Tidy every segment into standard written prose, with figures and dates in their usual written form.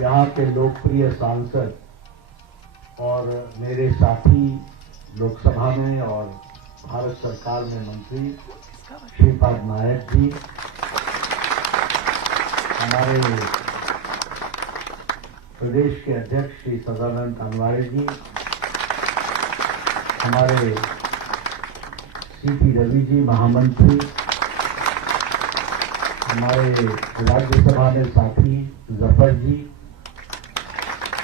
यहाँ के लोकप्रिय सांसद और मेरे साथी लोकसभा में और भारत सरकार में मंत्री श्रीपाद नायक जी, हमारे प्रदेश के अध्यक्ष श्री सदानंद तनवारे जी, हमारे सीपी रवि जी महामंत्री, हमारे राज्यसभा में साथी जफर जी,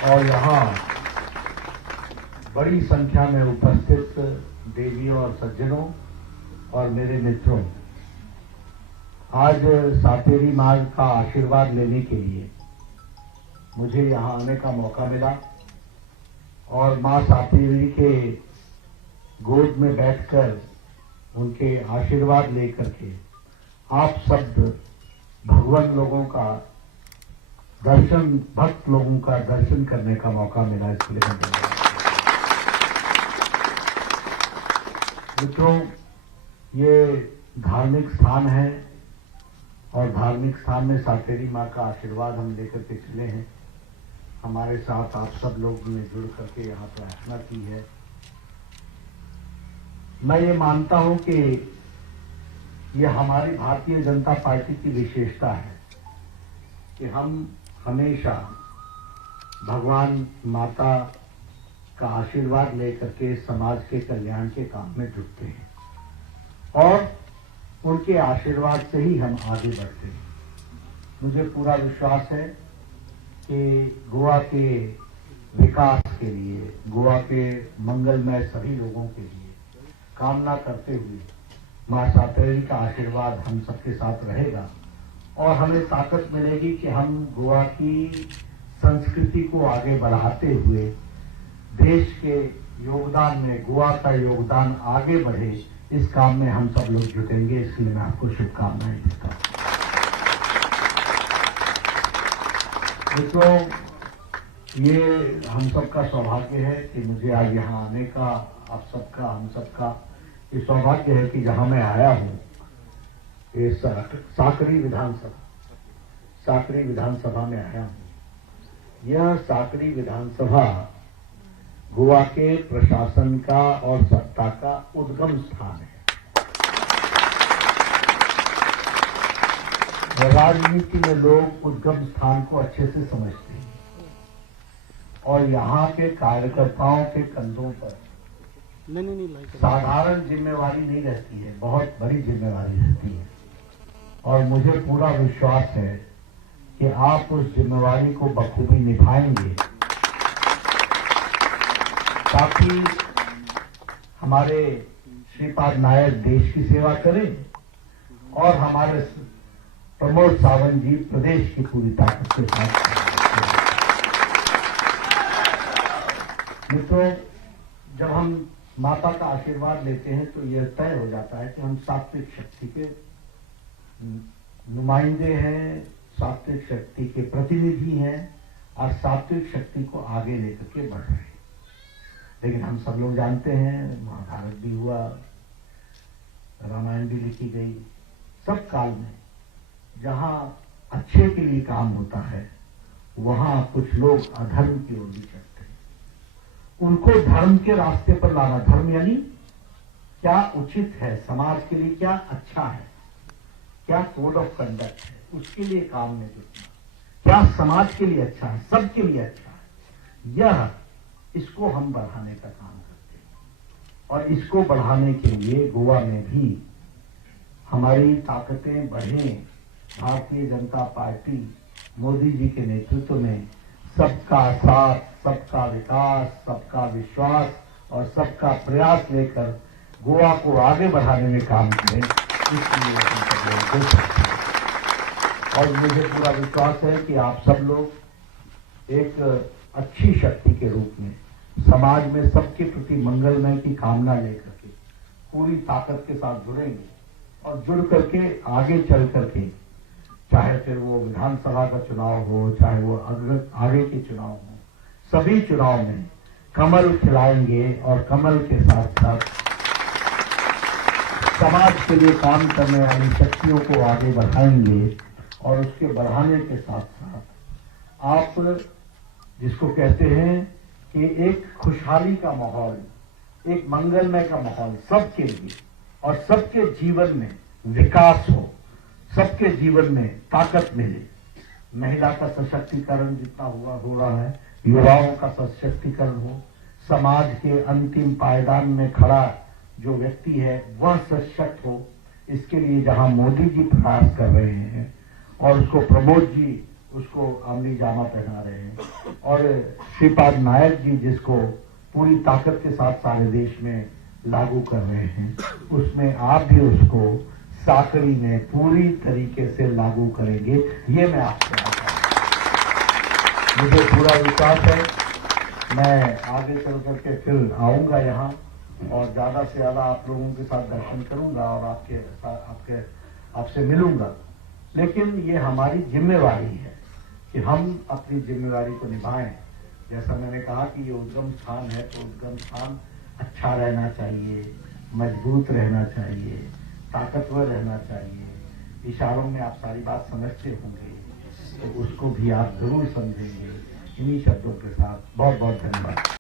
और यहाँ बड़ी संख्या में उपस्थित देवियों और सज्जनों और मेरे मित्रों, आज सातेरी माँ का आशीर्वाद लेने के लिए मुझे यहाँ आने का मौका मिला और माँ सातेरी के गोद में बैठकर उनके आशीर्वाद लेकर के आप सब भगवान लोगों का दर्शन, भक्त लोगों का दर्शन करने का मौका मिला। इसलिए मित्रों, ये धार्मिक स्थान है और धार्मिक स्थान में सातेरी माँ का आशीर्वाद हम लेकर के चले हैं। हमारे साथ आप सब लोग ने जुड़ करके यहाँ प्रार्थना की है। मैं ये मानता हूं कि ये हमारी भारतीय जनता पार्टी की विशेषता है कि हम हमेशा भगवान माता का आशीर्वाद लेकर के समाज के कल्याण के काम में जुटते हैं और उनके आशीर्वाद से ही हम आगे बढ़ते हैं। मुझे पूरा विश्वास है कि गोवा के विकास के लिए, गोवा के मंगलमय सभी लोगों के लिए कामना करते हुए मां सातेरी का आशीर्वाद हम सबके साथ रहेगा और हमें ताकत मिलेगी कि हम गोवा की संस्कृति को आगे बढ़ाते हुए देश के योगदान में, गोवा का योगदान आगे बढ़े, इस काम में हम सब लोग जुटेंगे। इसलिए मैं आपको शुभकामनाएं देता हूं। मित्रों, ये हम सबका सौभाग्य है कि मुझे आज यहाँ आने का, आप सबका, हम सबका ये सौभाग्य है कि जहां मैं आया हूं, ये साकरी विधानसभा में आया हूं। यह साकरी विधानसभा गोवा के प्रशासन का और सत्ता का उद्गम स्थान है। राजनीति में लोग उद्गम स्थान को अच्छे से समझते हैं और यहाँ के कार्यकर्ताओं के कंधों पर साधारण जिम्मेवारी नहीं रहती है, बहुत बड़ी जिम्मेवारी रहती है और मुझे पूरा विश्वास है कि आप उस जिम्मेवारी को बखूबी निभाएंगे ताकि हमारे श्रीपाद नायक देश की सेवा करें और हमारे प्रमोद सावंत जी प्रदेश की पूरी ताकत के साथ। मित्रों, जब हम माता का आशीर्वाद लेते हैं तो यह तय हो जाता है कि हम सात्विक शक्ति के नुमाइंदे हैं, सात्विक शक्ति के प्रतिनिधि हैं और सात्विक शक्ति को आगे लेकर के बढ़ रहे हैं। लेकिन हम सब लोग जानते हैं, महाभारत भी हुआ, रामायण भी लिखी गई। सब काल में जहां अच्छे के लिए काम होता है वहां कुछ लोग अधर्म की ओर भी चलते हैं। उनको धर्म के रास्ते पर लाना, धर्म यानी क्या उचित है, समाज के लिए क्या अच्छा है, क्या कोड ऑफ कंडक्ट है, उसके लिए काम में जुटना, क्या समाज के लिए अच्छा है, सबके लिए अच्छा है, यह इसको हम बढ़ाने का काम करते हैं। और इसको बढ़ाने के लिए गोवा में भी हमारी ताकतें बढ़ें। भारतीय जनता पार्टी मोदी जी के नेतृत्व में सबका साथ, सबका विकास, सबका विश्वास और सबका प्रयास लेकर गोवा को आगे बढ़ाने में काम करें। इसलिए हम सब लोग दे सकते हैं और मुझे पूरा विश्वास है कि आप सब लोग एक अच्छी शक्ति के रूप में समाज में सबके प्रति मंगलमय की कामना लेकर के पूरी ताकत के साथ जुड़ेंगे और जुड़ करके आगे चल करके, चाहे फिर वो विधानसभा का चुनाव हो, चाहे वो आगे के चुनाव हो, सभी चुनाव में कमल खिलाएंगे और कमल के साथ साथ समाज के लिए काम करने वाली शक्तियों को आगे बढ़ाएंगे और उसके बढ़ाने के साथ साथ आप जिसको कहते हैं कि एक खुशहाली का माहौल, एक मंगलमय का माहौल सबके लिए और सबके जीवन में विकास हो, सबके जीवन में ताकत मिले। महिला का सशक्तिकरण जितना हो रहा है, युवाओं का सशक्तिकरण हो, समाज के अंतिम पायदान में खड़ा जो व्यक्ति है वह सशक्त हो, इसके लिए जहां मोदी जी प्रयास कर रहे हैं और उसको प्रमोद जी उसको अमली जामा पहना रहे हैं और श्रीपाद नायक जी जिसको पूरी ताकत के साथ सारे देश में लागू कर रहे हैं, उसमें आप भी उसको साकरी में पूरी तरीके से लागू करेंगे, ये मैं आपसे आशा हूं। मुझे पूरा विश्वास है मैं आगे चल करके फिर आऊंगा यहाँ और ज्यादा से ज्यादा आप लोगों के साथ दर्शन करूंगा और आपसे मिलूंगा। लेकिन ये हमारी जिम्मेवारी है कि हम अपनी जिम्मेवारी को निभाएं। जैसा मैंने कहा कि ये उद्गम स्थान है तो उद्गम स्थान अच्छा रहना चाहिए, मजबूत रहना चाहिए, ताकतवर रहना चाहिए। इशारों में आप सारी बात समझते होंगे तो उसको भी आप जरूर समझेंगे। इन्हीं शब्दों के साथ बहुत बहुत धन्यवाद।